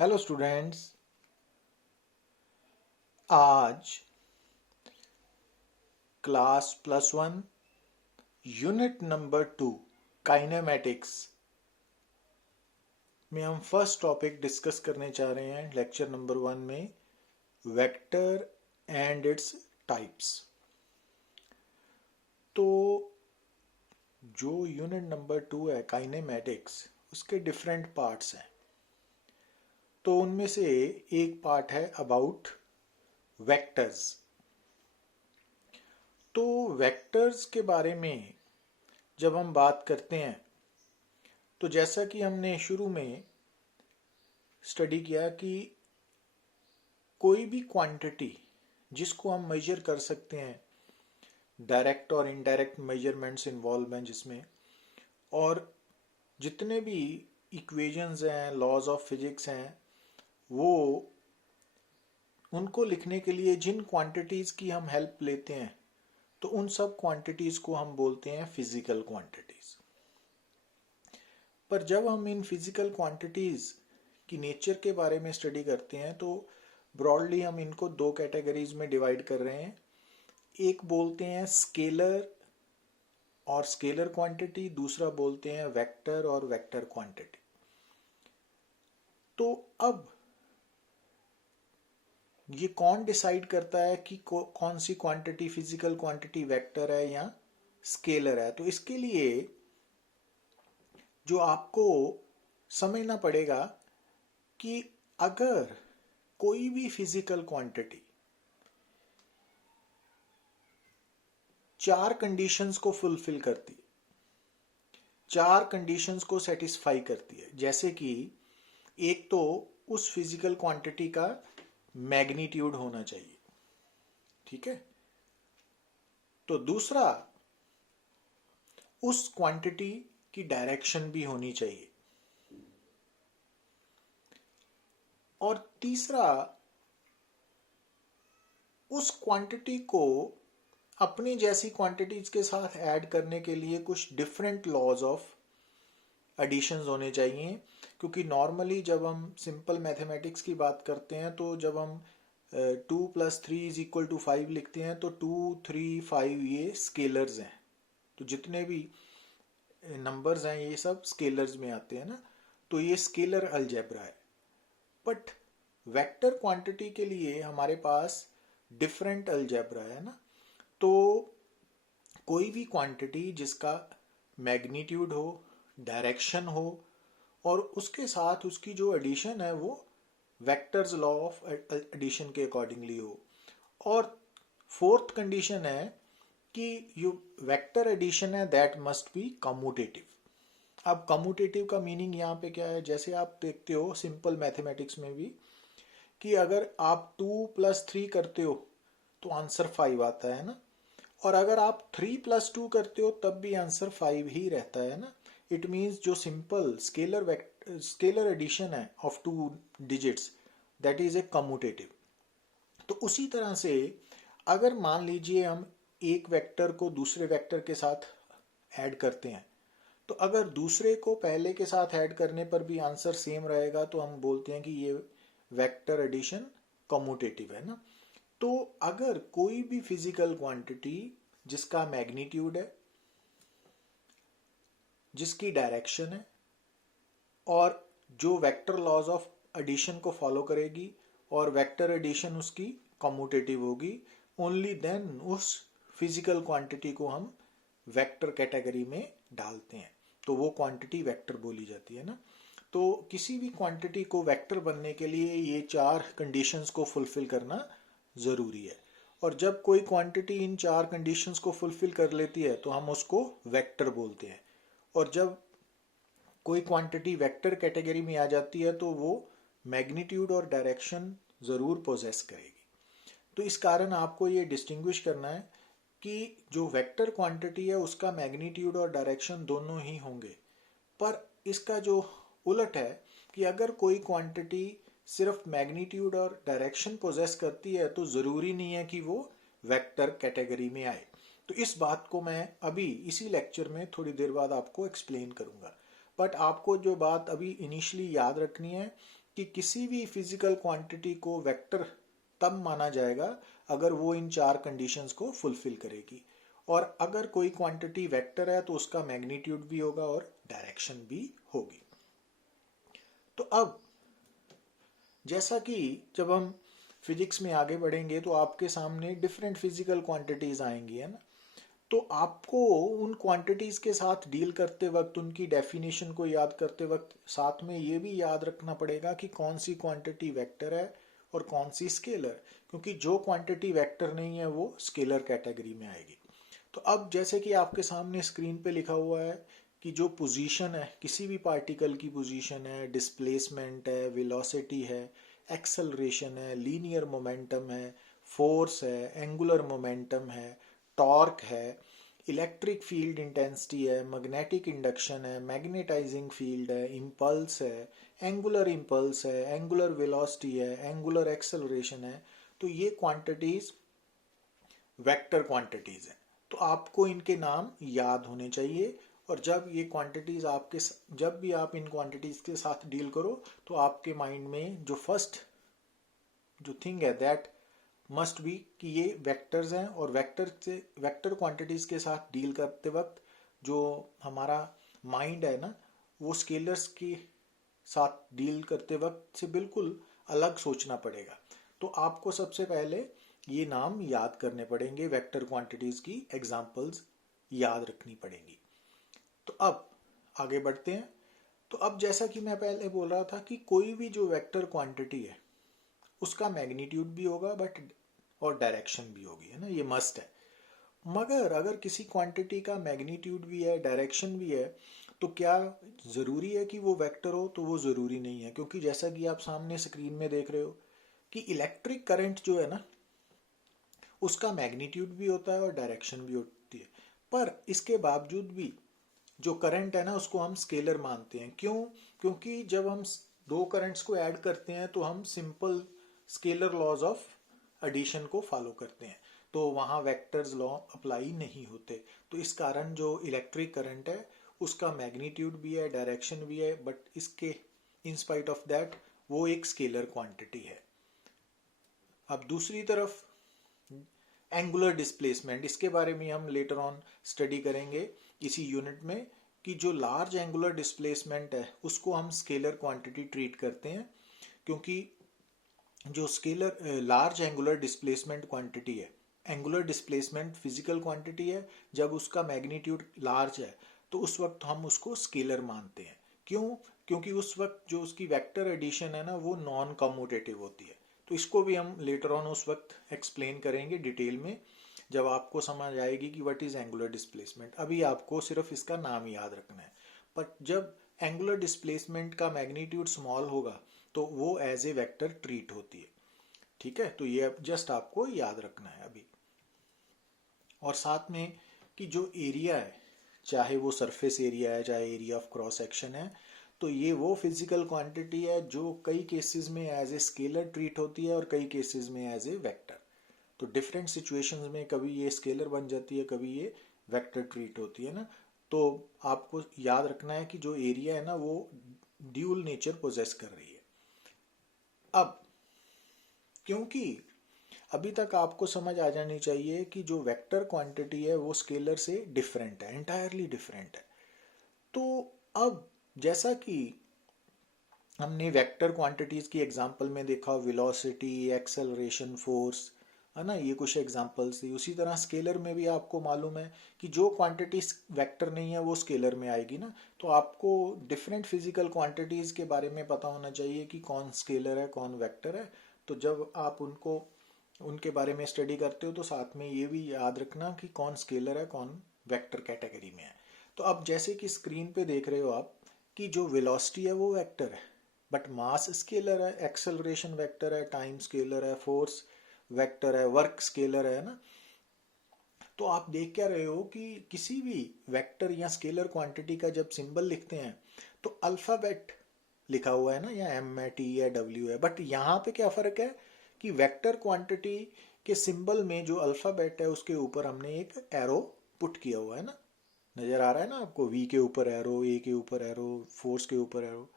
Hello students. आज class +1 unit number 2 kinematics में हम फर्स्ट टॉपिक डिस्कस करने जा रहे हैं लेक्चर नंबर 1 में वेक्टर एंड इट्स टाइप्स। तो जो यूनिट नंबर 2 है काइनेमेटिक्स, उसके डिफरेंट पार्ट्स हैं। तो उनमें से एक पार्ट है अबाउट वेक्टर्स। तो वेक्टर्स के बारे में जब हम बात करते हैं तो जैसा कि हमने शुरू में स्टडी किया कि कोई भी क्वांटिटी जिसको हम मेजर कर सकते हैं, डायरेक्ट और इनडायरेक्ट मेजरमेंट्स इन्वॉल्व हैं जिसमें, और जितने भी इक्वेशंस हैं, लॉज ऑफ फिजिक्स हैं, वो उनको लिखने के लिए जिन क्वांटिटीज़ की हम हेल्प लेते हैं तो उन सब क्वांटिटीज़ को हम बोलते हैं फिजिकल क्वांटिटीज़। पर जब हम इन फिजिकल क्वांटिटीज़ की नेचर के बारे में स्टडी करते हैं तो ब्रॉडली हम इनको दो कैटेगरीज में डिवाइड कर रहे हैं। एक बोलते हैं स्केलर और स्केलर क्वांटिटी, दूसरा बोलते हैं वेक्टर और वेक्टर क्वांटिटी। तो अब ये कौन डिसाइड करता है कि कौन सी क्वांटिटी फिजिकल क्वांटिटी वेक्टर है या स्केलर है? तो इसके लिए जो आपको समझना पड़ेगा कि अगर कोई भी फिजिकल क्वांटिटी चार कंडीशंस को फुलफिल करती है, चार कंडीशंस को सेटिस्फाई करती है, जैसे कि एक तो उस फिजिकल क्वांटिटी का मैग्नीट्यूड होना चाहिए, ठीक है। तो दूसरा, उस क्वांटिटी की डायरेक्शन भी होनी चाहिए, और तीसरा, उस क्वांटिटी को अपनी जैसी क्वांटिटीज के साथ ऐड करने के लिए कुछ डिफरेंट लॉज ऑफ एडिशंस होने चाहिए। क्योंकि नॉर्मली जब हम सिंपल मैथमेटिक्स की बात करते हैं तो जब हम 2 + 3 = 5 लिखते हैं तो 2, 3, 5 ये स्केलर्स हैं। तो जितने भी नंबर्स हैं ये सब स्केलर्स में आते हैं ना, तो ये स्केलर अलजेब्रा है। बट वेक्टर क्वांटिटी के लिए हमारे पास डिफरेंट अलजेब्रा है ना। तो कोई भी क्वांटिटी जिसका मैग्नीट्यूड हो, डायरेक्शन हो, और उसके साथ उसकी जो एडिशन है वो वेक्टर्स लॉ ऑफ एडिशन के अकॉर्डिंगली हो। और फोर्थ कंडीशन है कि जो वेक्टर एडिशन है दैट मस्ट बी कम्यूटेटिव। अब कम्यूटेटिव का मीनिंग यहाँ पे क्या है? जैसे आप देखते हो सिंपल मैथमेटिक्स में भी कि अगर आप 2 + 3 करते हो तो आंसर 5 आता है ना, और अगर आप 3 + 2 करते हो तब भी आंसर 5 ही रहता है ना। इट मीन्स जो सिंपल स्केलर एडिशन है of 2 digits that is a commutative. तो उसी तरह से अगर मान लीजिए हम एक वेक्टर को दूसरे वेक्टर के साथ ऐड करते हैं, तो अगर दूसरे को पहले के साथ ऐड करने पर भी आंसर सेम रहेगा तो हम बोलते हैं कि ये वेक्टर एडिशन कम्यूटेटिव है ना। तो अगर कोई भी फिजिकल क्वांटिटी जिसका मैग्नीट्यूड है, जिसकी डायरेक्शन है, और जो वेक्टर लॉज ऑफ एडिशन को फॉलो करेगी और वेक्टर एडिशन उसकी कम्यूटेटिव होगी, ओनली देन उस फिजिकल क्वांटिटी को हम वेक्टर कैटेगरी में डालते हैं, तो वो क्वांटिटी वेक्टर बोली जाती है ना। तो किसी भी क्वांटिटी को वेक्टर बनने के लिए ये चार कंडीशंस को फुलफिल करना ज़रूरी है। और जब कोई क्वांटिटी इन चार कंडीशंस को फुलफिल कर लेती है तो हम उसको वेक्टर बोलते हैं। और जब कोई क्वांटिटी वेक्टर कैटेगरी में आ जाती है तो वो मैग्नीट्यूड और डायरेक्शन ज़रूर पोजेस करेगी। तो इस कारण आपको ये डिस्टिंग्विश करना है कि जो वेक्टर क्वांटिटी है उसका मैग्नीट्यूड और डायरेक्शन दोनों ही होंगे। पर इसका जो उलट है कि अगर कोई क्वांटिटी सिर्फ मैग्नीट्यूड और डायरेक्शन पोजेस करती है तो ज़रूरी नहीं है कि वो वेक्टर कैटेगरी में आए। तो इस बात को मैं अभी इसी लेक्चर में थोड़ी देर बाद आपको एक्सप्लेन करूंगा। बट आपको जो बात अभी इनिशियली याद रखनी है कि किसी भी फिजिकल क्वांटिटी को वेक्टर तब माना जाएगा अगर वो इन चार कंडीशंस को फुलफिल करेगी। और अगर कोई क्वांटिटी वेक्टर है तो उसका मैग्नीट्यूड भी होगा और डायरेक्शन भी होगी। तो अब जैसा कि जब हम फिजिक्स में आगे बढ़ेंगे तो आपके सामने डिफरेंट फिजिकल क्वांटिटीज आएंगी, है ना। तो आपको उन क्वांटिटीज के साथ डील करते वक्त, उनकी डेफिनेशन को याद करते वक्त साथ में ये भी याद रखना पड़ेगा कि कौन सी क्वांटिटी वेक्टर है और कौन सी स्केलर, क्योंकि जो क्वांटिटी वेक्टर नहीं है वो स्केलर कैटेगरी में आएगी। तो अब जैसे कि आपके सामने स्क्रीन पे लिखा हुआ है कि जो पोजीशन है किसी भी पार्टिकल की, पोजीशन है, डिस्प्लेसमेंट है, वेलोसिटी है, एक्सेलरेशन है, लीनियर मोमेंटम है, फोर्स है, एंगुलर मोमेंटम है, टॉर्क है, इलेक्ट्रिक फील्ड इंटेंसिटी है, मैग्नेटिक इंडक्शन है, मैग्नेटाइजिंग फील्ड है, इम्पल्स है, एंगुलर इम्पल्स है, एंगुलर वेलोसिटी है, एंगुलर एक्सेलरेशन है। तो ये क्वांटिटीज वेक्टर क्वांटिटीज हैं। तो आपको इनके नाम याद होने चाहिए। और जब ये क्वांटिटीज आपके, जब भी आप इन क्वांटिटीज के साथ डील करो तो आपके माइंड में जो फर्स्ट जो थिंग है दैट मस्ट बी कि ये वेक्टर्स हैं, और वेक्टर क्वांटिटीज के साथ डील करते वक्त जो हमारा माइंड है ना, वो स्केलर्स के साथ डील करते वक्त से बिल्कुल अलग सोचना पड़ेगा। तो आपको सबसे पहले ये नाम याद करने पड़ेंगे, वेक्टर क्वांटिटीज की एग्जांपल्स याद रखनी पड़ेंगी। तो अब आगे बढ़ते हैं। तो अब जैसा कि मैं पहले बोल रहा था कि कोई भी जो वेक्टर क्वांटिटी है उसका मैग्नीट्यूड भी होगा बट और डायरेक्शन भी होगी, है ना, ये मस्ट है। मगर अगर किसी क्वांटिटी का मैग्नीट्यूड भी है, डायरेक्शन भी है, तो क्या ज़रूरी है कि वो वेक्टर हो? तो वो ज़रूरी नहीं है, क्योंकि जैसा कि आप सामने स्क्रीन में देख रहे हो कि इलेक्ट्रिक करंट जो है ना, उसका मैग्नीट्यूड भी होता है और डायरेक्शन भी होती है। पर इसके बावजूद भी जो करंट है ना, उसको हम स्केलर मानते हैं। क्यों? क्योंकि जब हम दो करंट्स को ऐड करते हैं तो हम simple scalar laws of addition को फॉलो करते हैं, तो वहाँ वेक्टर्स लॉ अप्लाई नहीं होते। तो इस कारण जो इलेक्ट्रिक करंट है उसका मैग्नीट्यूड भी है, डायरेक्शन भी है, बट इसके इन स्पाइट ऑफ दैट वो एक स्केलर क्वांटिटी है। अब दूसरी तरफ एंगुलर डिस्प्लेसमेंट, इसके बारे में हम लेटर ऑन स्टडी करेंगे इसी यूनिट में, कि जो लार्ज एंगुलर डिस्प्लेसमेंट है उसको हम स्केलर क्वांटिटी ट्रीट करते हैं, क्योंकि जो scalar large angular displacement quantity है, एंगुलर डिस्प्लेसमेंट फिजिकल क्वांटिटी है, जब उसका मैग्नीट्यूड लार्ज है तो उस वक्त हम उसको स्केलर मानते हैं। क्यों? क्योंकि उस वक्त जो उसकी वेक्टर एडिशन है ना, वो नॉन कम्यूटेटिव होती है। तो इसको भी हम लेटर ऑन उस वक्त एक्सप्लेन करेंगे डिटेल में, जब आपको समझ आएगी कि व्हाट इज एंगुलर डिस्प्लेसमेंट। अभी आपको सिर्फ इसका नाम याद रखना है। पर जब एंगुलर डिस्प्लेसमेंट का मैग्नीट्यूड स्मॉल होगा तो वो एज ए वेक्टर ट्रीट होती है। ठीक है, तो ये जस्ट आपको याद रखना है अभी। और साथ में कि जो एरिया है, चाहे वो सरफेस एरिया है चाहे एरिया ऑफ क्रॉस सेक्शन है, तो ये वो फिजिकल क्वांटिटी है जो कई केसेस में एज ए स्केलर ट्रीट होती है और कई केसेस में एज ए वेक्टर। तो डिफरेंट सिचुएशंस में कभी ये स्केलर बन जाती है, कभी ये वेक्टर ट्रीट होती है ना। तो आपको याद रखना है कि जो एरिया है ना, वो ड्यूल नेचर पोजेस कर रही है। अब क्योंकि अभी तक आपको समझ आ जानी चाहिए कि जो वेक्टर क्वांटिटी है वो स्केलर से डिफरेंट है, एंटायरली डिफरेंट है। तो अब जैसा कि हमने वेक्टर क्वांटिटीज की एग्जांपल में देखा, वेलोसिटी, एक्सेलरेशन, फोर्स, है ना, ये कुछ एग्जांपल्स थी, उसी तरह स्केलर में भी आपको मालूम है कि जो क्वांटिटी वेक्टर नहीं है वो स्केलर में आएगी ना। तो आपको डिफरेंट फिजिकल क्वांटिटीज के बारे में पता होना चाहिए कि कौन स्केलर है कौन वेक्टर है। तो जब आप उनके बारे में स्टडी करते हो तो साथ में ये भी याद रखना कि कौन स्केलर है कौन वेक्टर कैटेगरी में है। तो अब जैसे कि स्क्रीन पे देख रहे हो आप कि जो वेलोसिटी है वो वेक्टर है, बट मास स्केलर है, एक्सेलरेशन वेक्टर है, टाइम स्केलर है, फोर्स वेक्टर है, वर्क स्केलर है ना। तो आप देख क्या रहे हो कि किसी भी वेक्टर या स्केलर क्वांटिटी का जब सिंबल लिखते हैं तो अल्फाबेट लिखा हुआ है ना, या एम है, टी है, डब्ल्यू है, बट यहाँ पे क्या फर्क है कि वेक्टर क्वांटिटी के सिंबल में जो अल्फाबेट है उसके ऊपर हमने एक एरो पुट किया हुआ है ना, नजर आ रहा है ना आपको, वी के ऊपर एरो, ए के ऊपर एरो, फोर्स के ऊपर एरो।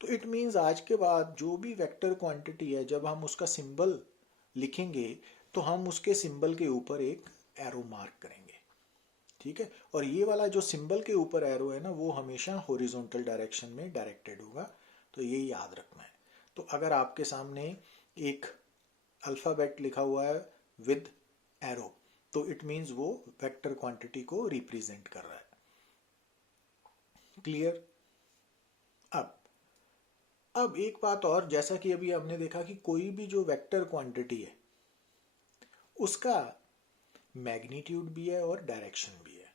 तो इट मीन्स आज के बाद जो भी वेक्टर क्वांटिटी है जब हम उसका सिंबल लिखेंगे तो हम उसके सिंबल के ऊपर एक एरो मार्क करेंगे, ठीक है। और ये वाला जो सिंबल के ऊपर एरो है ना वो हमेशा हॉरिजॉन्टल डायरेक्शन में डायरेक्टेड होगा, तो ये याद रखना है। तो अगर आपके सामने एक अल्फ़ाबेट लिखा हुआ है विद एरो तो इट मीन्स वो वेक्टर क्वांटिटी को रिप्रेजेंट कर रहा है। क्लियर? अब एक बात और, जैसा कि अभी हमने देखा कि कोई भी जो वेक्टर क्वांटिटी है उसका मैग्नीट्यूड भी है और डायरेक्शन भी है,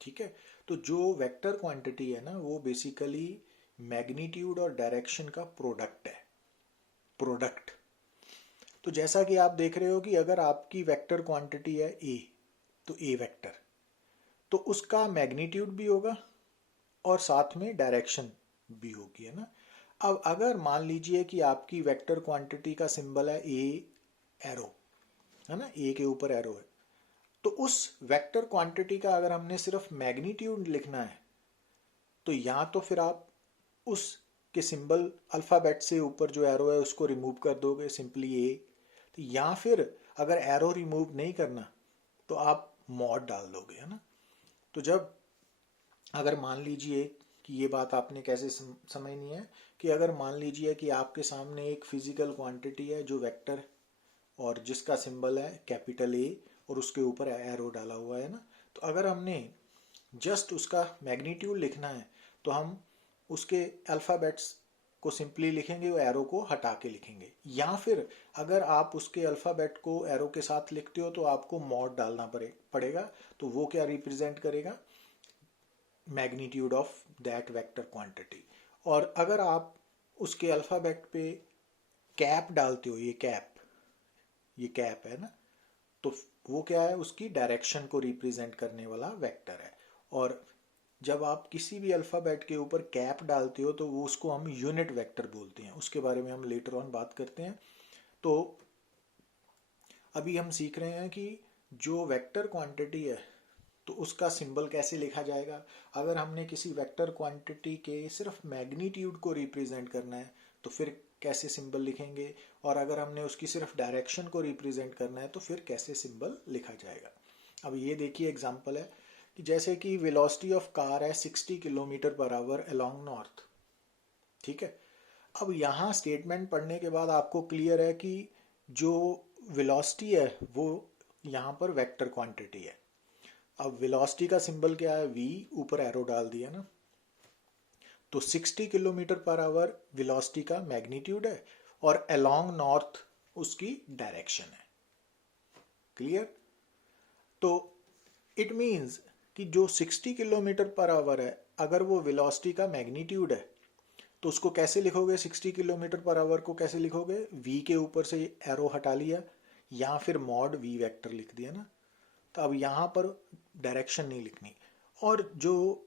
ठीक है। तो जो वेक्टर क्वांटिटी है ना वो बेसिकली मैग्नीट्यूड और डायरेक्शन का प्रोडक्ट है, प्रोडक्ट। तो जैसा कि आप देख रहे हो कि अगर आपकी वेक्टर क्वांटिटी है ए, तो ए वेक्टर, तो उसका मैग्नीट्यूड भी होगा और साथ में डायरेक्शन भी होगी, है ना। अब अगर मान लीजिए कि आपकी वेक्टर क्वांटिटी का सिंबल है ए एरो, है ना, ए के ऊपर एरो है, तो उस वेक्टर क्वांटिटी का अगर हमने सिर्फ मैग्नीट्यूड लिखना है तो या तो फिर आप उस के सिंबल अल्फ़ाबेट से ऊपर जो एरो है उसको रिमूव कर दोगे सिंपली ए, तो या फिर अगर एरो रिमूव नहीं करना तो आप मॉड डाल दोगे, है ना। तो जब अगर मान लीजिए कि ये बात आपने कैसे समझनी है कि अगर मान लीजिए कि आपके सामने एक फिजिकल क्वांटिटी है जो वेक्टर और जिसका सिंबल है कैपिटल ए और उसके ऊपर एरो डाला हुआ है ना, तो अगर हमने जस्ट उसका मैग्नीट्यूड लिखना है तो हम उसके अल्फ़ाबेट्स को सिंपली लिखेंगे और एरो को हटा के लिखेंगे, या फिर अगर आप उसके अल्फ़ाबेट को एरो के साथ लिखते हो तो आपको मॉड डालना पड़ेगा। तो वो क्या रिप्रेजेंट करेगा? Magnitude of that vector quantity. और अगर आप उसके अल्फ़ाबेट पे कैप डालते हो, ये कैप है ना, तो वो क्या है? उसकी डायरेक्शन को रिप्रेजेंट करने वाला वेक्टर है। और जब आप किसी भी अल्फ़ाबेट के ऊपर कैप डालते हो तो वो उसको हम यूनिट वेक्टर बोलते हैं, उसके बारे में हम लेटर ऑन बात करते हैं। तो अभी हम सीख रहे हैं कि जो वेक्टर क्वांटिटी है तो उसका सिंबल कैसे लिखा जाएगा। अगर हमने किसी वेक्टर क्वांटिटी के सिर्फ मैग्नीट्यूड को रिप्रेजेंट करना है तो फिर कैसे सिंबल लिखेंगे, और अगर हमने उसकी सिर्फ डायरेक्शन को रिप्रेजेंट करना है तो फिर कैसे सिंबल लिखा जाएगा। अब ये देखिए एग्जांपल है कि जैसे कि वेलोसिटी ऑफ कार है 60 kilometre per hour along north, ठीक है। अब यहाँ स्टेटमेंट पढ़ने के बाद आपको क्लियर है कि जो वेलोसिटी है वो यहाँ पर वेक्टर क्वांटिटी है। अब वेलोसिटी का सिंबल क्या है? v, ऊपर एरो डाल दिया ना, तो 60 किलोमीटर पर आवर वेलोसिटी का मैग्नीट्यूड है और अलोंग नॉर्थ उसकी डायरेक्शन है। क्लियर? तो इट मीन्स कि जो 60 किलोमीटर पर आवर है अगर वो वेलोसिटी का मैग्नीट्यूड है तो उसको कैसे लिखोगे? 60 किलोमीटर पर आवर को कैसे लिखोगे? v के ऊपर से एरो हटा लिया या फिर मॉड v वेक्टर लिख दिया ना। तो अब यहाँ पर डायरेक्शन नहीं लिखनी, और जो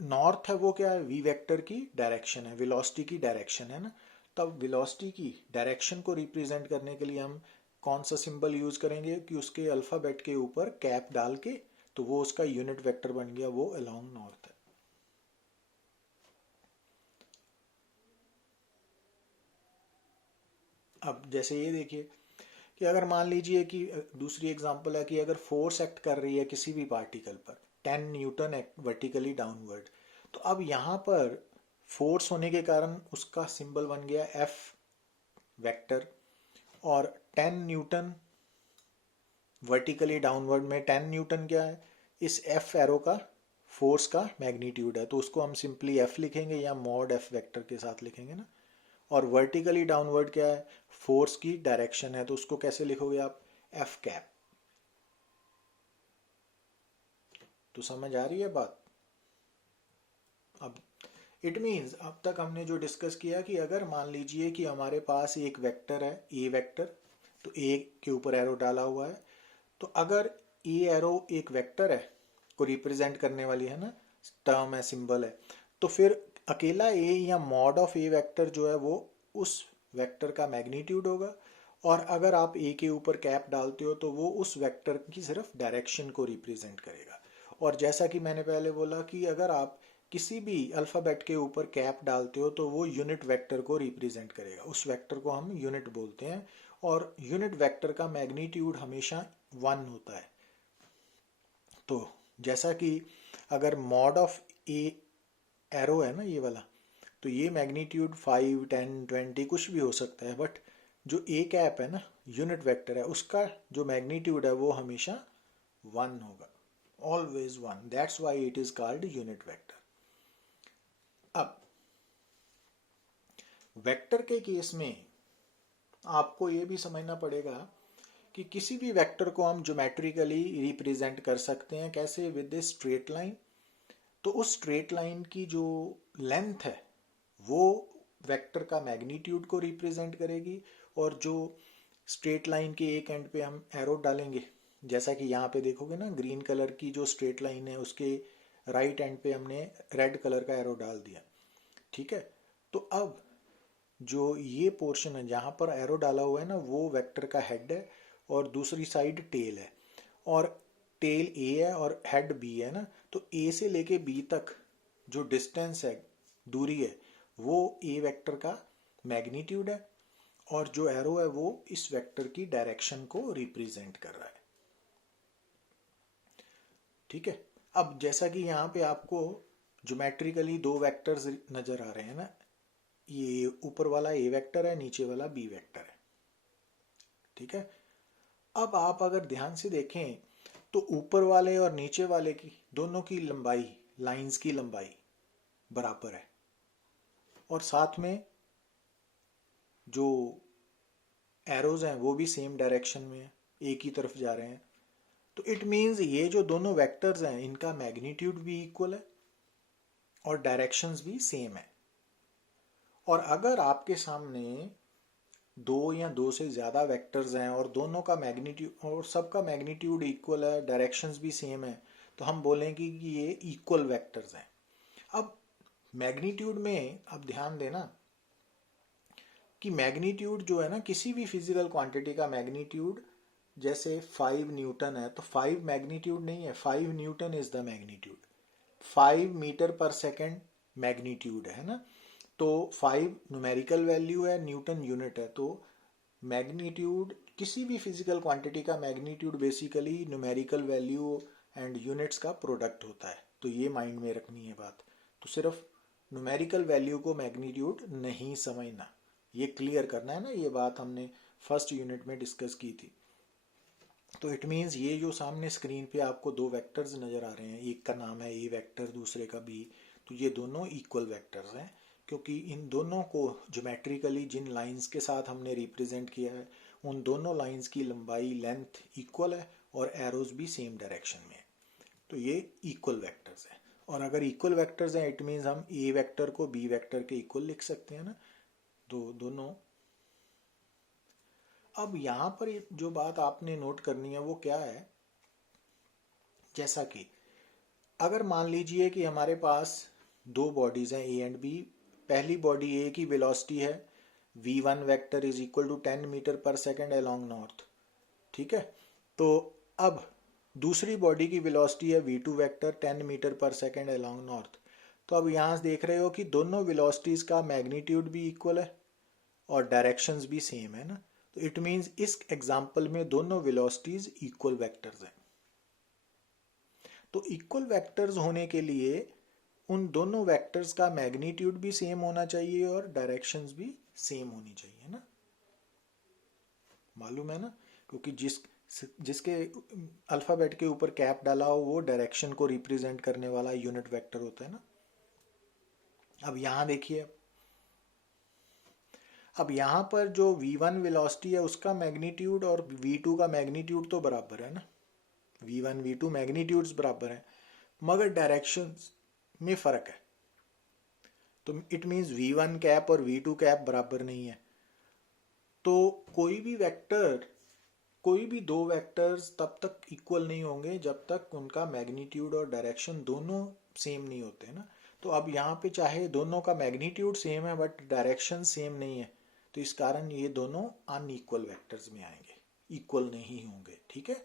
नॉर्थ है वो क्या है? v वेक्टर की डायरेक्शन है, वेलोसिटी की डायरेक्शन है ना। तब वेलोसिटी की डायरेक्शन को रिप्रेजेंट करने के लिए हम कौन सा सिंबल यूज करेंगे कि उसके अल्फाबेट के ऊपर कैप डाल के, तो वो उसका यूनिट वेक्टर बन गया, वो अलोंग नॉर्थ है। अब जैसे ये देखिए कि अगर मान लीजिए कि दूसरी एग्जांपल है कि अगर फोर्स एक्ट कर रही है किसी भी पार्टिकल पर 10 न्यूटन वर्टिकली डाउनवर्ड, तो अब यहाँ पर फोर्स होने के कारण उसका सिंबल बन गया एफ वेक्टर, और 10 न्यूटन वर्टिकली डाउनवर्ड में 10 न्यूटन क्या है? इस एफ एरो का फोर्स का मैग्नीट्यूड है, तो उसको हम सिंपली एफ लिखेंगे या मॉड एफ वेक्टर के साथ लिखेंगे ना। और वर्टिकली डाउनवर्ड क्या है? फोर्स की डायरेक्शन है, तो उसको कैसे लिखोगे आप? F cap. तो समझ आ रही है बात? अब इट मीन्स अब तक हमने जो डिस्कस किया कि अगर मान लीजिए कि हमारे पास एक वेक्टर है ए वेक्टर, तो ए के ऊपर एरो डाला हुआ है, तो अगर ए एरो एक वेक्टर है को रिप्रेजेंट करने वाली है ना, टर्म है, सिंबल है, तो फिर अकेला ए या मॉड ऑफ ए वेक्टर जो है वो उस वेक्टर का मैग्नीट्यूड होगा, और अगर आप ए के ऊपर कैप डालते हो तो वो उस वेक्टर की सिर्फ डायरेक्शन को रिप्रेजेंट करेगा। और जैसा कि मैंने पहले बोला कि अगर आप किसी भी अल्फ़ाबेट के ऊपर कैप डालते हो तो वो यूनिट वेक्टर को रिप्रेजेंट करेगा, उस वेक्टर को हम यूनिट बोलते हैं। और यूनिट वेक्टर का मैग्नीट्यूड हमेशा 1 होता है। तो जैसा कि अगर मॉड ऑफ ए एरो है ना ये वाला, तो ये मैग्नीट्यूड 5, 10, 20 कुछ भी हो सकता है, बट जो ए कैप है ना यूनिट वेक्टर है, उसका जो मैग्नीट्यूड है वो हमेशा 1 होगा, always 1। That's why it is called unit vector. अब वेक्टर के केस में आपको ये भी समझना पड़ेगा कि किसी भी वेक्टर को हम ज्योमेट्रिकली रिप्रेजेंट कर सकते हैं। कैसे? With a straight line. तो उस स्ट्रेट लाइन की जो लेंथ है वो वेक्टर का मैग्नीट्यूड को रिप्रेजेंट करेगी, और जो स्ट्रेट लाइन के एक एंड पे हम एरो डालेंगे, जैसा कि यहाँ पे देखोगे ना, ग्रीन कलर की जो स्ट्रेट लाइन है उसके राइट एंड पे हमने रेड कलर का एरो डाल दिया, ठीक है। तो अब जो ये पोर्शन है जहाँ पर एरो डाला हुआ है ना, वो वेक्टर का हेड है और दूसरी साइड टेल है, और टेल ए है और हेड बी है ना। तो ए से लेके बी तक जो डिस्टेंस है, दूरी है, वो ए वेक्टर का मैग्नीट्यूड है, और जो एरो है वो इस वेक्टर की डायरेक्शन को रिप्रेजेंट कर रहा है, ठीक है। अब जैसा कि यहाँ पे आपको ज्योमेट्रिकली दो वेक्टर्स नजर आ रहे हैं ना, ये ऊपर वाला ए वेक्टर है, नीचे वाला बी वेक्टर है, ठीक है। अब आप अगर ध्यान से देखें तो ऊपर वाले और नीचे वाले की दोनों की लंबाई, लाइंस की लंबाई बराबर है, और साथ में जो एरोज हैं वो भी सेम डायरेक्शन में है, एक ही तरफ जा रहे हैं। तो इट मीन्स ये जो दोनों वेक्टर्स हैं इनका मैग्नीट्यूड भी इक्वल है और डायरेक्शंस भी सेम है। और अगर आपके सामने दो या दो से ज़्यादा वेक्टर्स हैं और दोनों का मैग्नीट्यूड और सबका मैग्नीट्यूड इक्वल है, डायरेक्शंस भी सेम है, तो हम बोलेंगे कि ये इक्वल वेक्टर्स हैं। अब मैग्नीट्यूड में अब ध्यान देना कि मैग्नीट्यूड जो है ना, किसी भी फिजिकल क्वांटिटी का मैग्नीट्यूड, जैसे 5 न्यूटन है तो 5 मैग्नीट्यूड नहीं है, 5 newton is the magnitude. 5 metre per second magnitude है ना। तो 5 न्यूमेरिकल वैल्यू है, न्यूटन यूनिट है। तो मैग्नीट्यूड, किसी भी फिजिकल क्वांटिटी का magnitude basically numerical value and units का प्रोडक्ट होता है। तो ये माइंड में रखनी है बात। तो सिर्फ न्यूमेरिकल वैल्यू को मैग्नीट्यूड नहीं समझना, ये क्लियर करना है ना, ये बात हमने फर्स्ट यूनिट में डिस्कस की थी। तो इट मीन्स ये जो सामने स्क्रीन पे आपको दो वेक्टर्स नज़र आ रहे हैं, एक का नाम है ए वेक्टर, दूसरे का बी, तो ये दोनों इक्वल वेक्टर्स हैं, क्योंकि इन दोनों को ज्योमेट्रिकली जिन लाइंस के साथ हमने रिप्रेजेंट किया है उन दोनों लाइंस की लंबाई, लेंथ इक्वल है और एरोज भी सेम डायरेक्शन में है। तो ये इक्वल वेक्टर्स हैं। और अगर इक्वल वेक्टर्स हैं इट मीन्स हम ए वेक्टर को बी वेक्टर के इक्वल लिख सकते हैं ना, तो दोनों। अब यहाँ पर जो बात आपने नोट करनी है वो क्या है, जैसा कि अगर मान लीजिए कि हमारे पास दो बॉडीज हैं ए एंड बी। पहली बॉडी ए की वेलोसिटी है v1 vector is equal to 10 metre per second along north, ठीक है। तो अब दूसरी बॉडी की वेलोसिटी है v2 vector 10 metre per second along north. तो अब यहाँ देख रहे हो कि दोनों वेलोसिटीज का मैग्नीट्यूड भी इक्वल है और डायरेक्शंस भी सेम है ना। तो इट मीन्स इस एग्जाम्पल में दोनों वेलोसिटीज इक्वल वेक्टर्स हैं। तो इक्वल वेक्टर्स होने के लिए उन दोनों वेक्टर्स का मैग्नीट्यूड भी सेम होना चाहिए और डायरेक्शंस भी सेम होनी चाहिए ना, मालूम है ना, क्योंकि जिसके अल्फाबेट के ऊपर कैप डाला हो वो डायरेक्शन को रिप्रेजेंट करने वाला यूनिट वेक्टर होता है ना। अब यहां देखिए, अब यहाँ पर जो v1 वेलोसिटी है उसका मैग्नीट्यूड और v2 का मैग्नीट्यूड तो बराबर है ना, v1 v2 मैग्नीट्यूड्स बराबर हैं, मगर डायरेक्शंस में फ़र्क है। तो इट मीन्स v1 कैप और v2 कैप बराबर नहीं है। तो कोई भी वेक्टर, कोई भी दो वेक्टर्स तब तक इक्वल नहीं होंगे जब तक उनका मैग्नीट्यूड और डायरेक्शन दोनों सेम नहीं होते ना। तो अब यहाँ पे चाहे दोनों का मैग्नीट्यूड सेम है बट डायरेक्शन सेम नहीं है, तो इस कारण ये दोनों अनइक्वल वेक्टर्स में आएंगे, इक्वल नहीं होंगे, ठीक है।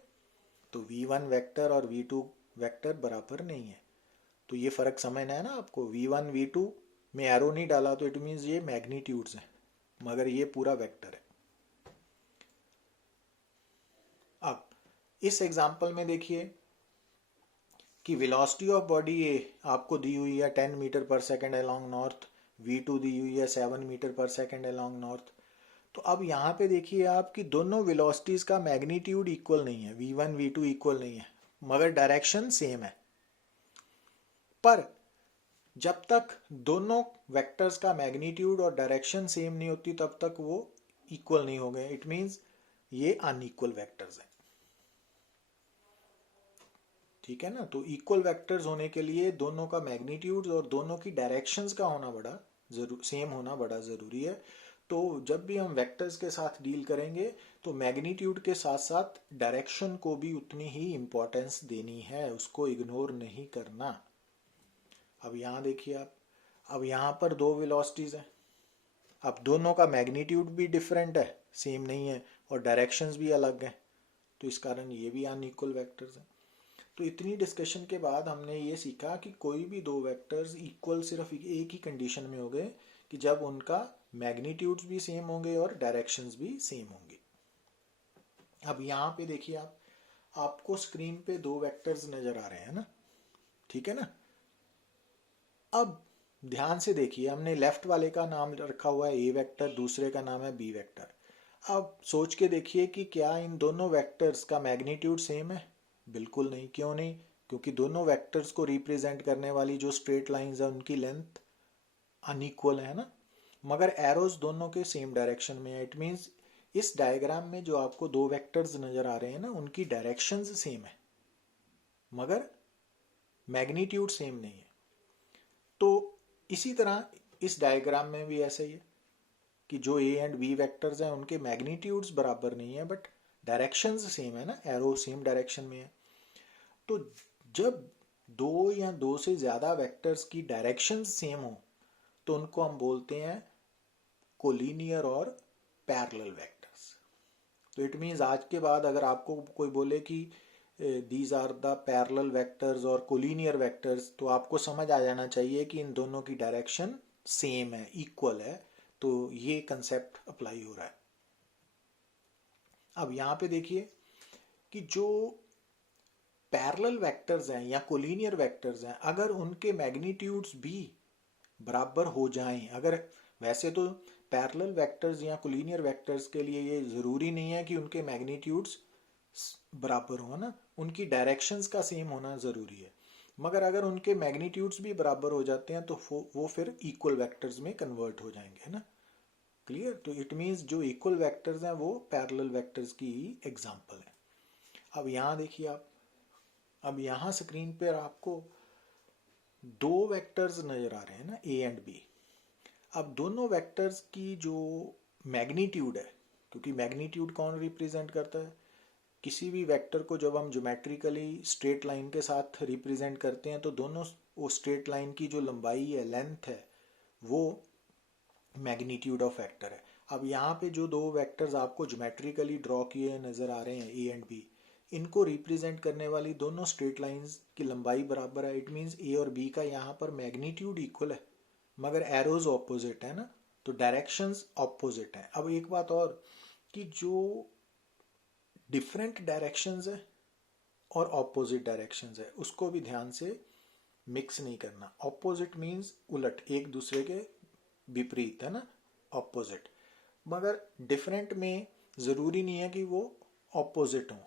तो v1 वेक्टर और v2 वेक्टर बराबर नहीं है। तो ये फर्क समझना है ना आपको, V1 V2 में एरो नहीं डाला तो इट मीन्स ये मैग्नीट्यूड्स हैं, मगर ये पूरा वेक्टर है। अब इस एग्जांपल में देखिए कि वेलोसिटी ऑफ बॉडी ए आपको दी हुई है 10 metre per second along north, V2 दी हुई है 7 metre per second along north. तो अब यहाँ पे देखिए आप कि दोनों वेलोसिटीज का मैग्नीट्यूड इक्वल नहीं है, V1 V2 इक्वल नहीं है, मगर डायरेक्शन सेम है। पर जब तक दोनों वेक्टर्स का मैग्नीट्यूड और डायरेक्शन सेम नहीं होती तब तक वो इक्वल नहीं हो गए, इट मींस ये अनइक्वल वेक्टर्स हैं। ठीक है ना, तो इक्वल वेक्टर्स होने के लिए दोनों का मैग्नीट्यूड और दोनों की डायरेक्शंस का होना बड़ा सेम होना बड़ा ज़रूरी है। तो जब भी हम वेक्टर्स के साथ डील करेंगे तो मैग्नीट्यूड के साथ साथ डायरेक्शन को भी उतनी ही इम्पोर्टेंस देनी है, उसको इग्नोर नहीं करना। अब यहाँ देखिए आप, अब यहाँ पर दो वेलोसिटीज हैं, अब दोनों का मैग्नीट्यूड भी डिफरेंट है, सेम नहीं है, और डायरेक्शंस भी अलग हैं, तो इस कारण ये भी अनइक्वल वेक्टर्स हैं। तो इतनी डिस्कशन के बाद हमने ये सीखा कि कोई भी दो वेक्टर्स इक्वल सिर्फ एक ही कंडीशन में हो गए कि जब उनका मैग्नीट्यूड्स भी सेम होंगे और डायरेक्शंस भी सेम होंगे। अब यहाँ पे देखिए आप, आपको स्क्रीन पे दो वेक्टर्स नजर आ रहे हैं ना, ठीक है ना। अब ध्यान से देखिए, हमने लेफ्ट वाले का नाम रखा हुआ है ए वेक्टर, दूसरे का नाम है बी वेक्टर। अब सोच के देखिए कि क्या इन दोनों वेक्टर्स का मैग्नीट्यूड सेम है? बिल्कुल नहीं। क्यों नहीं? क्योंकि दोनों वेक्टर्स को रिप्रेजेंट करने वाली जो स्ट्रेट लाइंस है उनकी लेंथ अनइक्वल है ना, मगर एरोज दोनों के सेम डायरेक्शन में है। इट मीन्स इस डायग्राम में जो आपको दो वेक्टर्स नजर आ रहे हैं ना, उनकी डायरेक्शंस सेम है मगर मैग्नीट्यूड सेम नहीं है। तो इसी तरह इस डायग्राम में भी ऐसा ही है कि जो ए एंड बी वेक्टर्स हैं उनके मैग्नीट्यूड्स बराबर नहीं है बट डायरेक्शंस सेम है ना, एरो सेम डायरेक्शन में है। तो जब दो या दो से ज्यादा वेक्टर्स की डायरेक्शंस सेम हो तो उनको हम बोलते हैं कोलिनियर और पैरेलल वेक्टर्स। तो इट मीन्स आज के बाद अगर आपको कोई बोले कि these are the parallel vectors और कोलिनियर वेक्टर्स, तो आपको समझ आ जाना चाहिए कि इन दोनों की डायरेक्शन सेम है, इक्वल है। तो ये कंसेप्ट अप्लाई हो रहा है। अब यहां पे देखिए कि जो पैरेलल वेक्टर्स हैं या कोलिनियर वेक्टर्स हैं, अगर उनके मैग्नीट्यूड्स भी बराबर हो जाएं, अगर वैसे तो पैरेलल वेक्टर्स या कोलिनियर वेक्टर्स के लिए ये जरूरी नहीं है कि उनके मैग्नीट्यूड्स बराबर हो ना, उनकी डायरेक्शंस का सेम होना जरूरी है, मगर अगर उनके मैग्नीट्यूड्स भी बराबर हो जाते हैं तो वो फिर इक्वल वेक्टर्स में कन्वर्ट हो जाएंगे, है ना। क्लियर? तो इट मीन्स जो इक्वल वेक्टर्स हैं वो पैरेलल वेक्टर्स की एग्जांपल है। अब यहाँ देखिए आप, अब यहाँ स्क्रीन पर आपको दो वेक्टर्स नजर आ रहे हैं ना, ए एंड बी। अब दोनों वेक्टर्स की जो मैग्नीट्यूड है, क्योंकि मैग्नीट्यूड कौन रिप्रेजेंट करता है? किसी भी वेक्टर को जब हम ज्योमेट्रिकली स्ट्रेट लाइन के साथ रिप्रेजेंट करते हैं तो दोनों वो स्ट्रेट लाइन की जो लंबाई है, लेंथ है, वो मैग्नीट्यूड ऑफ वेक्टर है। अब यहाँ पे जो दो वेक्टर्स आपको ज्योमेट्रिकली ड्रॉ किए नजर आ रहे हैं, ए एंड बी, इनको रिप्रेजेंट करने वाली दोनों स्ट्रेट लाइंस की लंबाई बराबर है। इट मीन्स ए और बी का यहाँ पर मैग्नीट्यूड इक्वल है, मगर एरोज ऑपोजिट है ना, तो डायरेक्शंस ऑपोजिट है। अब एक बात और कि जो डिफरेंट डायरेक्शंस है और ऑपोजिट डायरेक्शंस है उसको भी ध्यान से मिक्स नहीं करना। ऑपोजिट मीन्स उलट, एक दूसरे के विपरीत, है ना, ऑपोजिट। मगर डिफरेंट में जरूरी नहीं है कि वो ऑपोजिट हो,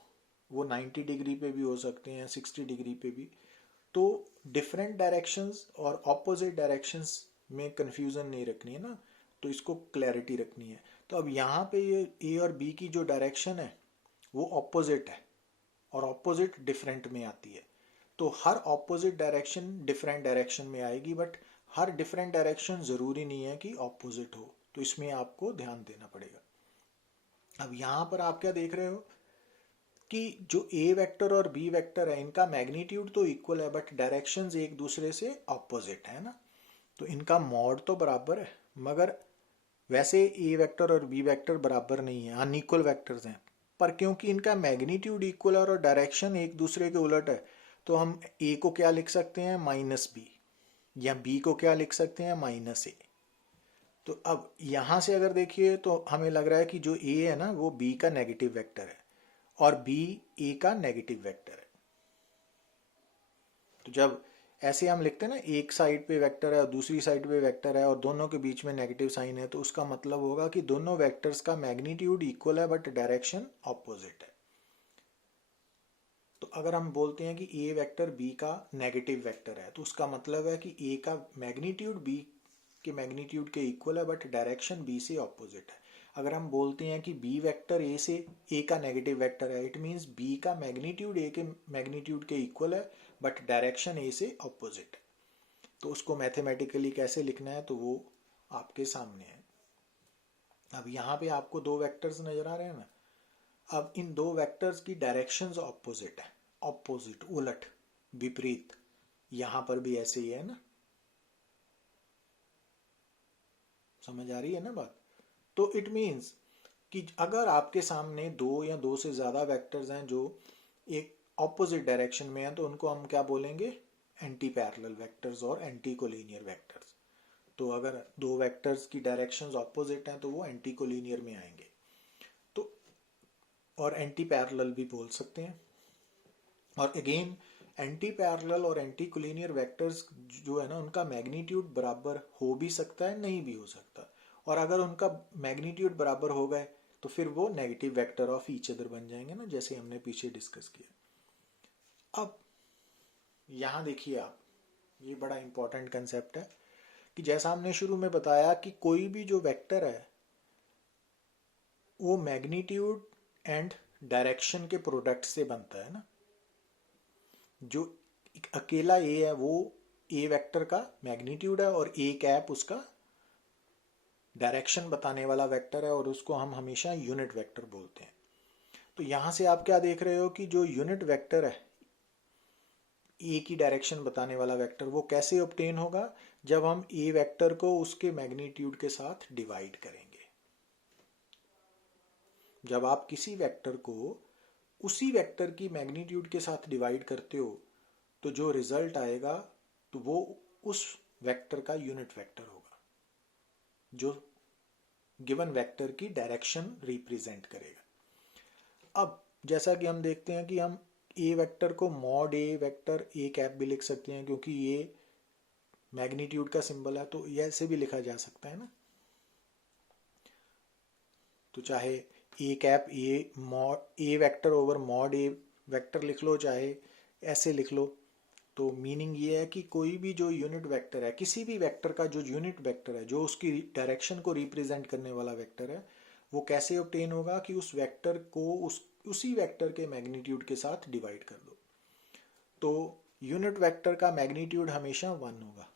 वो 90 डिग्री पे भी हो सकते हैं, 60 डिग्री पे भी। तो डिफरेंट डायरेक्शंस और ऑपोजिट डायरेक्शंस में कंफ्यूजन नहीं रखनी है ना, तो इसको क्लैरिटी रखनी है। तो अब यहाँ पे ये ए और बी की जो डायरेक्शन है वो ऑपोजिट है और ऑपोजिट डिफरेंट में आती है। तो हर ऑपोजिट डायरेक्शन डिफरेंट डायरेक्शन में आएगी, बट हर डिफरेंट डायरेक्शन जरूरी नहीं है कि ऑपोजिट हो, तो इसमें आपको ध्यान देना पड़ेगा। अब यहाँ पर आप क्या देख रहे हो कि जो ए वेक्टर और बी वेक्टर है इनका मैग्नीट्यूड तो इक्वल है बट डायरेक्शंस एक दूसरे से ऑपोजिट है ना, तो इनका मॉड तो बराबर है, मगर वैसे ए वेक्टर और बी वेक्टर बराबर नहीं है, अनइक्वल वेक्टर्स हैं। पर क्योंकि इनका मैग्नीट्यूड इक्वल है और डायरेक्शन एक दूसरे के उलट है, तो हम ए को क्या लिख सकते हैं, माइनस बी, या बी को क्या लिख सकते हैं, माइनस ए। तो अब यहां से अगर देखिए तो हमें लग रहा है कि जो ए है ना वो बी का नेगेटिव वेक्टर है और बी ए का नेगेटिव वेक्टर है। तो जब ऐसे हम लिखते हैं ना, एक साइड पे वेक्टर है और दूसरी साइड पे वेक्टर है और दोनों के बीच में नेगेटिव साइन है, तो उसका मतलब होगा कि दोनों वेक्टर्स का मैग्नीट्यूड इक्वल है बट डायरेक्शन ऑपोजिट है। तो अगर हम बोलते हैं कि ए वेक्टर बी का नेगेटिव वेक्टर है, तो उसका मतलब है कि ए का मैग्नीट्यूड बी के मैग्नीट्यूड के इक्वल है बट डायरेक्शन बी से ऑपोजिट है। अगर हम बोलते हैं कि बी वेक्टर ए से ए का नेगेटिव वेक्टर है, इट मीन्स बी का मैग्नीट्यूड ए के मैग्नीट्यूड के इक्वल है बट डायरेक्शन ए से ऑपोजिट है। तो उसको मैथमेटिकली कैसे लिखना है तो वो आपके सामने है। अब यहाँ पे आपको दो वेक्टर्स नजर आ रहे हैं ना। अब इन दो वेक्टर्स की डायरेक्शंस ऑपोजिट है, ऑपोजिट, उलट, विपरीत। यहां पर भी ऐसे ही है ना, समझ आ रही है ना बात। तो इट मीन्स कि अगर आपके सामने दो या दो से ज्यादा वेक्टर्स हैं जो एक ऑपोजिट डायरेक्शन में हैं, तो उनको हम क्या बोलेंगे, एंटी पैरेलल वेक्टर्स और एंटी कोलिनियर वेक्टर्स। तो अगर दो वेक्टर्स की डायरेक्शंस ऑपोजिट हैं तो वो एंटी कोलिनियर में आएंगे, तो और एंटी पैरेलल भी बोल सकते हैं। और अगेन एंटी पैरेलल और एंटी कोलिनियर वेक्टर्स जो है ना, उनका मैग्नीट्यूड बराबर हो भी सकता है, नहीं भी हो सकता। और अगर उनका मैग्नीट्यूड बराबर हो गए तो फिर वो negative vector of each other बन जाएंगे ना, जैसे हमने पीछे डिस्कस किया। अब यहां देखिए आप, ये बड़ा इंपॉर्टेंट कंसेप्ट है कि जैसा हमने शुरू में बताया कि कोई भी जो वेक्टर है वो मैग्नीट्यूड एंड डायरेक्शन के प्रोडक्ट से बनता है ना। जो अकेला ए है वो ए वेक्टर का मैग्नीट्यूड है और ए कैप उसका डायरेक्शन बताने वाला वेक्टर है, और उसको हम हमेशा यूनिट वेक्टर बोलते हैं। तो यहां से आप क्या देख रहे हो कि जो यूनिट वेक्टर है, ए की डायरेक्शन बताने वाला वेक्टर, वो कैसे ऑब्टेन होगा, जब हम ए वेक्टर को उसके मैग्नीट्यूड के साथ डिवाइड करेंगे। जब आप किसी वेक्टर को उसी वेक्टर की मैग्नीट्यूड के साथ डिवाइड करते हो तो जो रिजल्ट आएगा तो वो उस वेक्टर का यूनिट वेक्टर होगा, जो गिवन वेक्टर की डायरेक्शन रिप्रेजेंट करेगा। अब जैसा कि हम देखते हैं कि हम ए वेक्टर को mod A vector A cap भी लिख सकते हैं, क्योंकि ये मैग्नीट्यूड का सिंबल है, तो ऐसे भी लिखा जा सकता है ना। तो चाहे A cap A mod A vector over mod A vector लिख लो, चाहे ऐसे लिख लो। तो मीनिंग ये है कि कोई भी जो यूनिट वेक्टर है, किसी भी वेक्टर का जो यूनिट वेक्टर है, जो उसकी डायरेक्शन को रिप्रेजेंट करने वाला वेक्टर है, वो कैसे ऑब्टेन होगा कि उस वेक्टर को उसी वेक्टर के मैग्नीट्यूड के साथ डिवाइड कर दो। तो यूनिट वेक्टर का मैग्नीट्यूड हमेशा 1 होगा,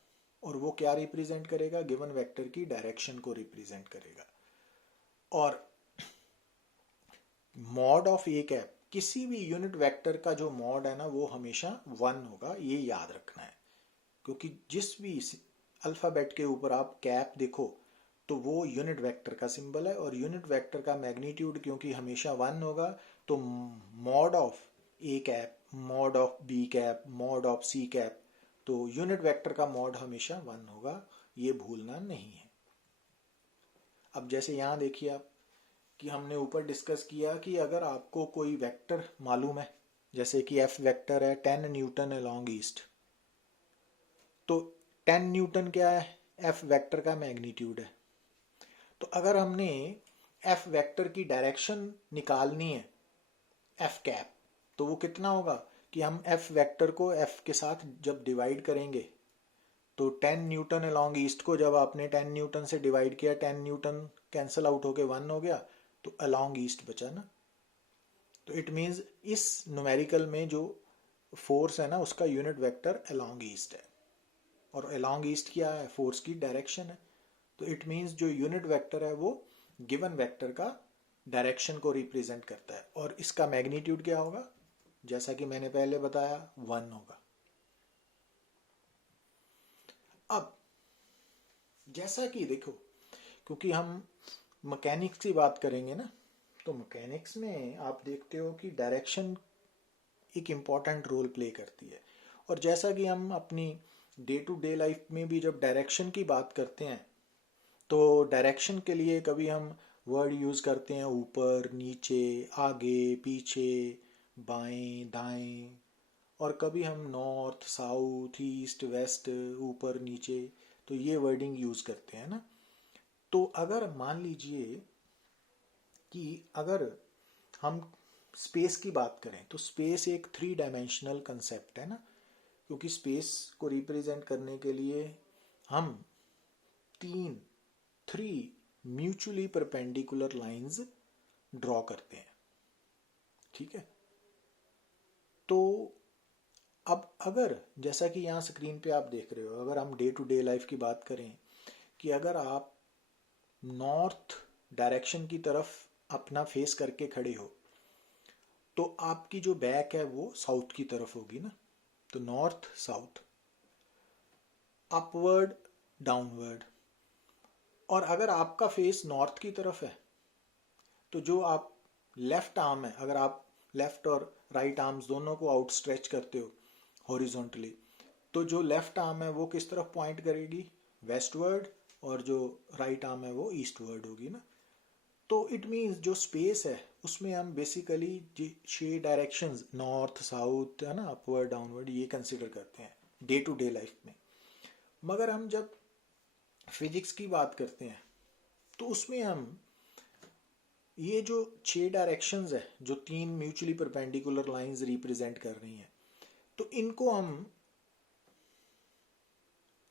और वो क्या रिप्रेजेंट करेगा, गिवन वेक्टर की डायरेक्शन को रिप्रेजेंट करेगा। और मॉड ऑफ ए कैप, किसी भी यूनिट वेक्टर का जो मॉड है ना वो हमेशा 1 होगा, ये याद रखना है। क्योंकि जिस भी अल्फाबेट के ऊपर आप कैप देखो तो वो यूनिट वेक्टर का सिंबल है, और यूनिट वेक्टर का मैग्नीट्यूड क्योंकि हमेशा 1 होगा, तो mod of A cap, mod of B cap, mod of C cap, तो यूनिट वेक्टर का मॉड हमेशा 1 होगा, ये भूलना नहीं है। अब जैसे यहां देखिए आप कि हमने ऊपर डिस्कस किया कि अगर आपको कोई वेक्टर मालूम है, जैसे कि एफ वेक्टर है 10 न्यूटन अलोंग ईस्ट, तो 10 न्यूटन क्या है, एफ वेक्टर का मैग्नीट्यूड है। तो अगर हमने एफ वेक्टर की डायरेक्शन निकालनी है, एफ कैप, तो वो कितना होगा कि हम एफ वेक्टर को एफ के साथ जब डिवाइड करेंगे तो 10 न्यूटन अलोंग ईस्ट को जब आपने 10 न्यूटन से डिवाइड किया, 10 न्यूटन कैंसिल आउट होके 1 हो गया, तो अलोंग ईस्ट बचा ना। तो इट मीन्स इस न्यूमेरिकल में जो फोर्स है ना उसका यूनिट वेक्टर अलोंग ईस्ट है, और अलोंग ईस्ट क्या है, फोर्स की डायरेक्शन है। तो इट मीन्स जो यूनिट वेक्टर है वो गिवन वेक्टर का डायरेक्शन को रिप्रेजेंट करता है, और इसका मैग्नीट्यूड क्या होगा, जैसा कि मैंने पहले बताया 1 होगा। अब जैसा कि देखो, क्योंकि हम मैकेनिक्स की बात करेंगे ना, तो मैकेनिक्स में आप देखते हो कि डायरेक्शन एक इम्पॉर्टेंट रोल प्ले करती है। और जैसा कि हम अपनी डे टू डे लाइफ में भी जब डायरेक्शन की बात करते हैं तो डायरेक्शन के लिए कभी हम वर्ड यूज़ करते हैं ऊपर, नीचे, आगे, पीछे, बाएं, दाएं, और कभी हम नॉर्थ, साउथ, ईस्ट, वेस्ट, ऊपर, नीचे, तो ये वर्डिंग यूज़ करते हैं ना। तो अगर मान लीजिए कि अगर हम स्पेस की बात करें तो स्पेस एक 3 डायमेंशनल कंसेप्ट है ना, क्योंकि स्पेस को रिप्रेजेंट करने के लिए हम 3 म्यूचुअली परपेंडिकुलर लाइंस ड्रॉ करते हैं, ठीक है। तो अब अगर जैसा कि यहाँ स्क्रीन पे आप देख रहे हो, अगर हम डे टू डे लाइफ की बात करें कि अगर आप नॉर्थ डायरेक्शन की तरफ अपना फेस करके खड़े हो तो आपकी जो बैक है वो साउथ की तरफ होगी ना, तो नॉर्थ साउथ, अपवर्ड डाउनवर्ड। और अगर आपका फेस नॉर्थ की तरफ है तो जो आप लेफ्ट आर्म है, अगर आप लेफ्ट और राइट आर्म्स दोनों को आउटस्ट्रेच करते हो हॉरिजॉन्टली, तो जो लेफ्ट आर्म है वो किस तरफ पॉइंट करेगी, वेस्टवर्ड, और जो राइट आर्म है वो ईस्टवर्ड होगी ना। तो इट मीन्स जो स्पेस है उसमें हम बेसिकली 6 डायरेक्शंस नॉर्थ साउथ है ना, अपवर्ड डाउनवर्ड, ये कंसिडर करते हैं डे टू डे लाइफ में। मगर हम जब फिजिक्स की बात करते हैं तो उसमें हम ये जो 6 डायरेक्शंस है, जो 3 म्यूचुअली परपेंडिकुलर लाइंस रिप्रेजेंट कर रही हैं, तो इनको हम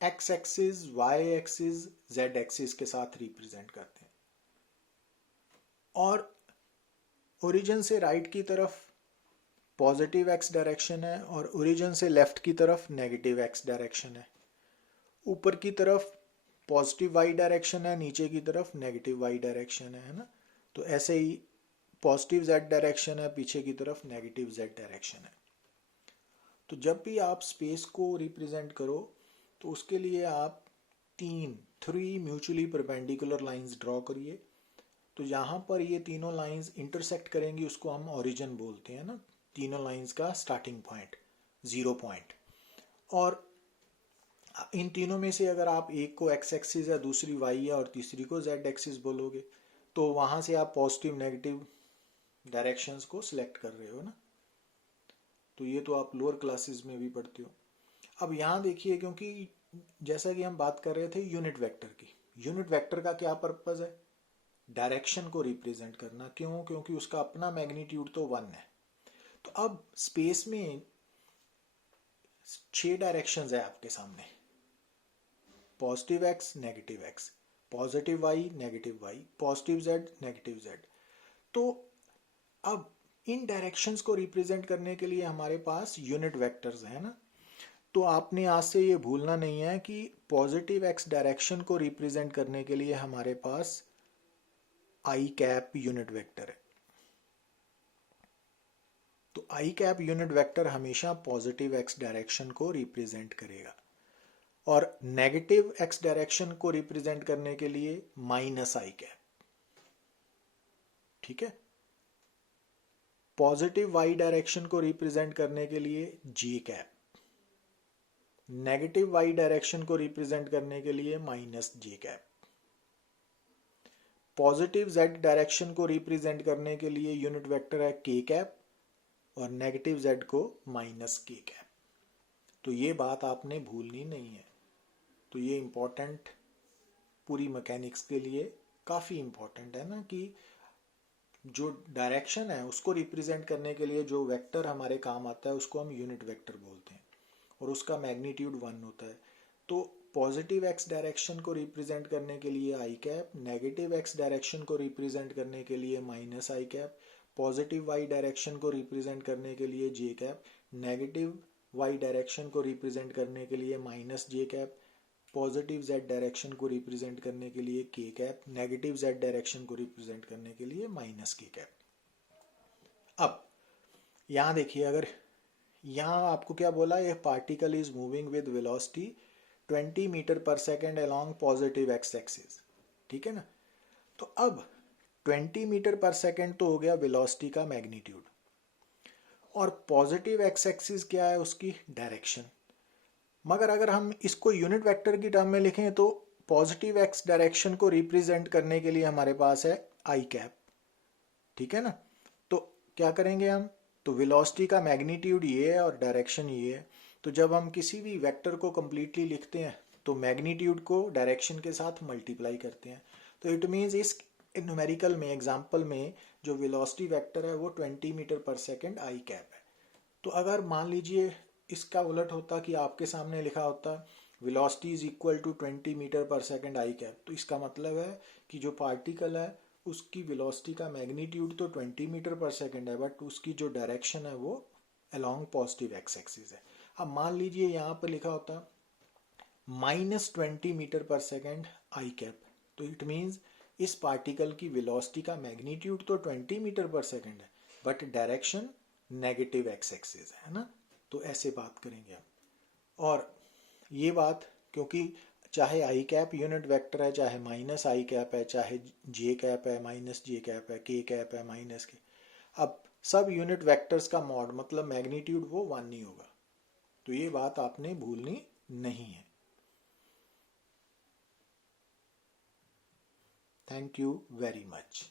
X axis, Y axis, Z axis के साथ रिप्रेजेंट करते हैं। और ओरिजिन से राइट की तरफ पॉजिटिव एक्स डायरेक्शन है और ओरिजिन से लेफ्ट की तरफ नेगेटिव एक्स डायरेक्शन है। ऊपर की तरफ पॉजिटिव वाई डायरेक्शन है, नीचे की तरफ नेगेटिव वाई डायरेक्शन है ना। तो ऐसे ही पॉजिटिव जेड डायरेक्शन है, पीछे की तरफ नेगेटिव जेड डायरेक्शन है। तो जब भी आप स्पेस को रिप्रेजेंट करो तो उसके लिए आप 3 म्यूचुअली परपेंडिकुलर लाइंस ड्रॉ करिए। तो यहाँ पर ये तीनों लाइंस इंटरसेक्ट करेंगी, उसको हम ओरिजिन बोलते हैं ना, तीनों लाइंस का स्टार्टिंग पॉइंट, 0 पॉइंट। और इन तीनों में से अगर आप एक को एक्स एक्सिस या दूसरी वाई है और तीसरी को जेड एक्सिस बोलोगे तो वहाँ से आप पॉजिटिव नेगेटिव डायरेक्शंस को सिलेक्ट कर रहे हो ना। तो ये तो आप लोअर क्लासेस में भी पढ़ते हो। अब यहाँ देखिए, क्योंकि जैसा कि हम बात कर रहे थे यूनिट वेक्टर की, यूनिट वेक्टर का क्या पर्पस है, डायरेक्शन को रिप्रेजेंट करना। क्यों? क्योंकि उसका अपना मैग्नीट्यूड तो 1 है। तो अब स्पेस में 6 डायरेक्शंस है आपके सामने, positive X, negative X, positive Y, negative Y, positive Z, negative Z. तो अब इन डायरेक्शंस को रिप्रेजेंट करने के लिए हमारे पास यूनिट वेक्टर्स हैं ना। तो आपने आज से ये भूलना नहीं है कि पॉजिटिव एक्स डायरेक्शन को रिप्रेजेंट करने के लिए हमारे पास आई कैप यूनिट वेक्टर है। तो आई कैप यूनिट वेक्टर हमेशा पॉजिटिव एक्स डायरेक्शन को रिप्रेजेंट करेगा, और नेगेटिव एक्स डायरेक्शन को रिप्रेजेंट करने के लिए माइनस आई कैप, ठीक है। पॉजिटिव वाई डायरेक्शन को रिप्रेजेंट करने के लिए जे कैप, नेगेटिव वाई डायरेक्शन को रिप्रेजेंट करने के लिए माइनस जे कैप, पॉजिटिव जेड डायरेक्शन को रिप्रेजेंट करने के लिए यूनिट वेक्टर है के कैप, और नेगेटिव जेड को माइनस के कैप। तो ये बात आपने भूलनी नहीं है। तो ये इम्पोर्टेंट पूरी मैकेनिक्स के लिए काफ़ी इम्पोर्टेंट है ना, कि जो डायरेक्शन है उसको रिप्रेजेंट करने के लिए जो वेक्टर हमारे काम आता है उसको हम यूनिट वेक्टर बोलते हैं, और उसका मैग्नीट्यूड 1 होता है। तो पॉजिटिव एक्स डायरेक्शन को रिप्रेजेंट करने के लिए आई कैप, नेगेटिव एक्स डायरेक्शन को रिप्रेजेंट करने के लिए माइनस आई कैप, पॉजिटिव वाई डायरेक्शन को रिप्रेजेंट करने के लिए जे कैप, नेगेटिव वाई डायरेक्शन को रिप्रेजेंट करने के लिए माइनस जे कैप, पॉजिटिव जेड डायरेक्शन को रिप्रेजेंट करने के लिए के कैप, नेगेटिव जेड डायरेक्शन को रिप्रेजेंट करने के लिए माइनस के कैप। अब यहाँ देखिए, अगर यहाँ आपको क्या बोला, यह particle is moving with velocity 20 metre per second along positive x axis, ठीक है ना। तो अब 20 मीटर पर सेकेंड तो हो गया वेलोसिटी का मैग्नीट्यूड, और पॉजिटिव एक्स एक्सिस क्या है, उसकी डायरेक्शन। मगर अगर हम इसको यूनिट वेक्टर की टर्म में लिखें तो पॉजिटिव एक्स डायरेक्शन को रिप्रेजेंट करने के लिए हमारे पास है आई कैप, ठीक है ना। तो क्या करेंगे हम, तो वेलोसिटी का मैग्नीट्यूड ये है और डायरेक्शन ये है। तो जब हम किसी भी वेक्टर को कम्प्लीटली लिखते हैं तो मैग्नीट्यूड को डायरेक्शन के साथ मल्टीप्लाई करते हैं। तो इट मीन्स इस न्यूमेरिकल में, एग्जाम्पल में, जो वेलोसिटी वेक्टर है वो 20 metre per second I cap है। तो अगर मान लीजिए इसका उलट होता कि आपके सामने लिखा होता velocity is equal to 20 metre per second I cap, तो इसका मतलब है कि जो पार्टिकल है उसकी वेलोसिटी का मैग्नीट्यूड तो 20 मीटर पर सेकेंड है, बट उसकी जो डायरेक्शन है वो अलोंग पॉजिटिव एक्स एक्सिस है। अब मान लीजिए यहाँ पर लिखा होता -20 metre per second I cap, तो इट मीन्स इस पार्टिकल की वेलोसिटी का मैग्नीट्यूड तो 20 मीटर पर सेकेंड है, but direction negative x axis है ना। तो ऐसे बात करेंगे हम। और ये बात, क्योंकि चाहे आई कैप यूनिट वेक्टर है, चाहे माइनस आई कैप है, चाहे जे कैप है, माइनस जे कैप है, के कैप है, माइनस के, अब सब यूनिट वेक्टर्स का मॉड मतलब मैग्नीट्यूड वो 1 नहीं होगा। तो ये बात आपने भूलनी नहीं है। Thank you very much.